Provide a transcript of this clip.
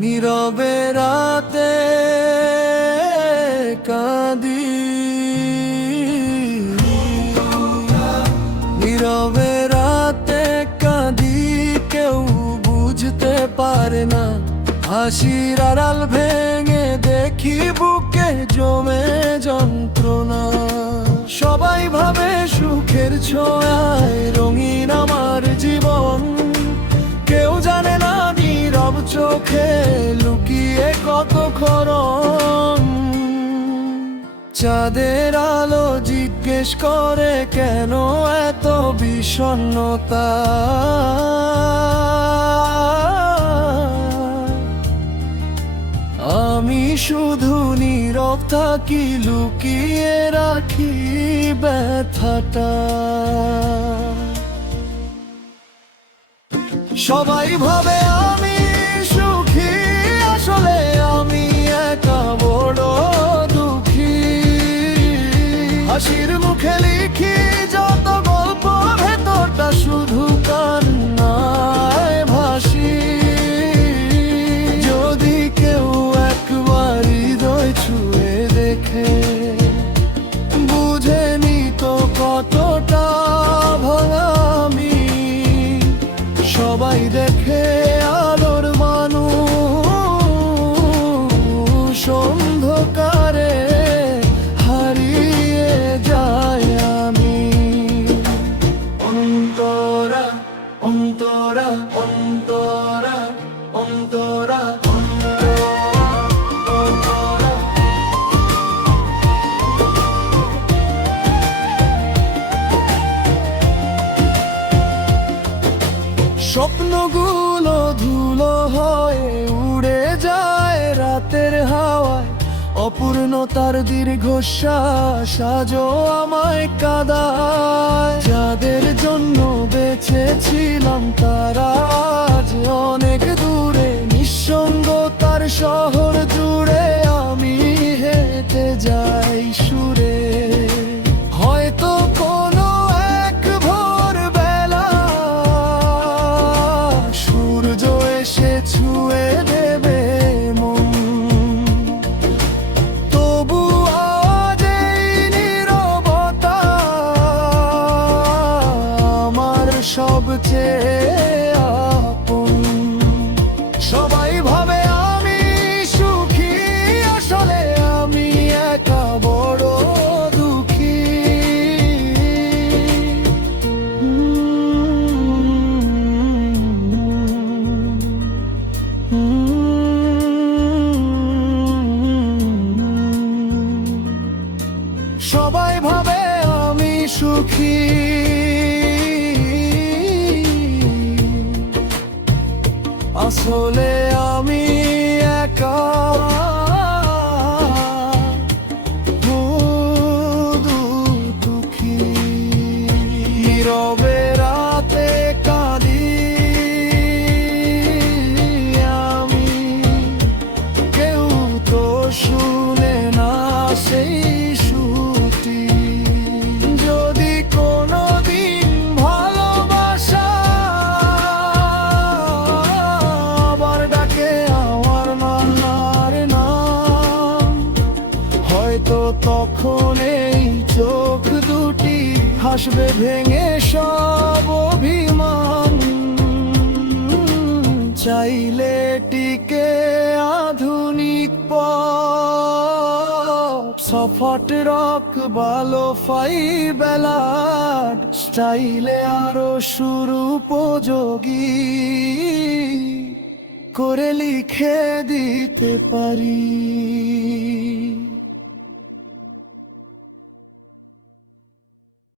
নীরবে রাতে কাঁদি, নীরবে রাতে কাঁদি, কেউ বুঝতে পারে না। হাসির আড়াল ভেঙে দেখি বুকে জমে যন্ত্রণা। সবাই ভাবে সুখের ছোঁয়ায় রঙিন আমার জীবন, কেউ জানে না নীরব চোখে লুকিয়ে কত ক্ষরণ। চাঁদের আলো জিজ্ঞেস করে কেন এত বিষণ্ণতা। আমি শুধু নীরব থাকি, লুকিয়ে রাখি ব্যথাটা। সবাই ভাবে আমি সুখী, আসলে আমি একা বড় দুঃখী। হাসির মুখে লিখি যত গল্প, ভেতরটা শুধু কান্নায় ভাসি। যদি কেউ একবার হৃদয় ছুঁয়ে দেখে, বুঝে নিত কতটা ভাঙা আমি। সবাই দেখে আলোর মানুষ, অন্ধকারে হারিয়ে যায় আমি। অন্তরা অন্তরা অন্তরা অন্তরা অন্তরা। স্বপ্নগুলো ধুলো হয়ে উড়ে যায় রাতের হাওয়ায়। অপূর্ণতার দীর্ঘশ্বাস আজও আমায় কাঁদায়। যাদের জন্য বেঁচেছিলাম তারা আজ অনেক দূরে। নিঃসঙ্গতার শহর জুড়ে আমি হেঁটে যাই সুরে। হয়তো কোনো এক ভোরবেলা সূর্য এসে ছুঁয়ে দেবে মন। তবু আজ এই নীরবতা আমার সবচেয়ে আপন। সবাই ভাবে আমি সুখী, আসলে আমি একা বড় দুঃখী। সবাই ভাবে আমি সুখী, আসলে আমি একা শুধু দুঃখী। নীরবে রাতে কাঁদি আমি, কেউ তো শুনে না সেই সুরটি। যদি কোনোদিন ভালোবাসা আবার ডাকে আমার নানার নাম, হয়তো তখন এই চোখ দুটি হাসবে ভেঙে সব অভিমান। চাইলে টিকে আধুনিক পপ, সফট রক, বালো-ফাই ব্যালাড স্টাইলে আরো সুর উপযোগী করে লিখে দিতে পারি।